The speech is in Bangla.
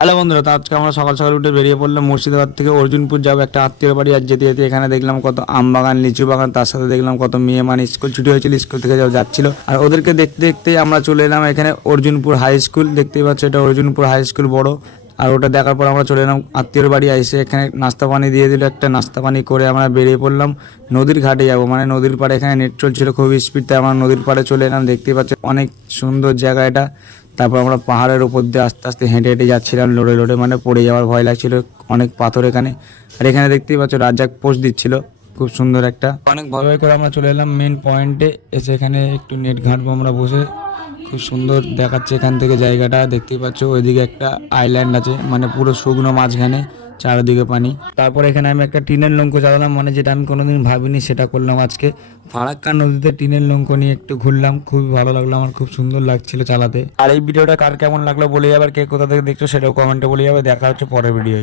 হ্যালো বন্ধুরা, তো আজকে আমরা সকাল সকাল উঠে বেরিয়ে পড়লাম মুর্শিদাবাদ থেকে অর্জুনপুর যাবো একটা আত্মীয় বাড়ি। আর যেতে যেতে এখানে দেখলাম কত আম বাগান, লিচু বাগান, তার সাথে দেখলাম কত মেয়ে মানে স্কুল ছুটি হয়েছিল, স্কুল থেকে যাচ্ছিল। আর ওদেরকে দেখতে দেখতেই আমরা চলে এলাম এখানে অর্জুনপুর হাই স্কুল। দেখতেই পাচ্ছ এটা অর্জুনপুর হাই স্কুল বড়। আর ওটা দেখার পর আমরা চলে এলাম আত্মীয়র বাড়ি। এসে এখানে নাস্তা পানি দিয়ে দিল, একটা নাস্তা পানি করে আমরা বেরিয়ে পড়লাম নদীর ঘাটে যাবো, মানে নদীর পাড়ে। এখানে নেট চলছিল খুবই স্পিড, তাই আমরা নদীর পাড়ে চলে এলাম। দেখতেই পাচ্ছ অনেক সুন্দর জায়গা এটা। তারপর আমরা পাহাড়ের উপর দিয়ে আস্তে আস্তে হেঁটে হেঁটে যাচ্ছিলাম, লড়ে লড়ে, মানে পড়ে যাওয়ার ভয় লাগছিল, অনেক পাথর এখানে। আর এখানে দেখতেই পাচ্ছ রাজাক পোস্ট দিচ্ছিল, খুব সুন্দর একটা। অনেক ভয় ভয় করে আমরা চলে এলাম মেন পয়েন্টে। এসে এখানে একটু নেট ঘাঁটবো আমরা বসে। খুব সুন্দর দেখাচ্ছে এখান থেকে জায়গাটা, দেখতেই পাচ্ছ। ওইদিকে একটা আইল্যান্ড আছে, মানে পুরো শুকনো মাঝখানে, চারিদিকে পানি। তারপর এখানে আমি একটা টিনের নৌকো চালালাম, মানে যেটা আমি কোনোদিন ভাবিনি সেটা করলাম আজকে। ফারাক্কা নদীতে টিনের নৌকো নিয়ে একটু ঘুরলাম, খুবই ভালো লাগলো আমার, খুব সুন্দর লাগছিল চালাতে। আর এই ভিডিওটা কার কেমন লাগলো বলে যাবে, আর কে কোথা থেকে দেখছো সেটাও কমেন্টে বলে যাবে। দেখা হচ্ছে পরের ভিডিওয়।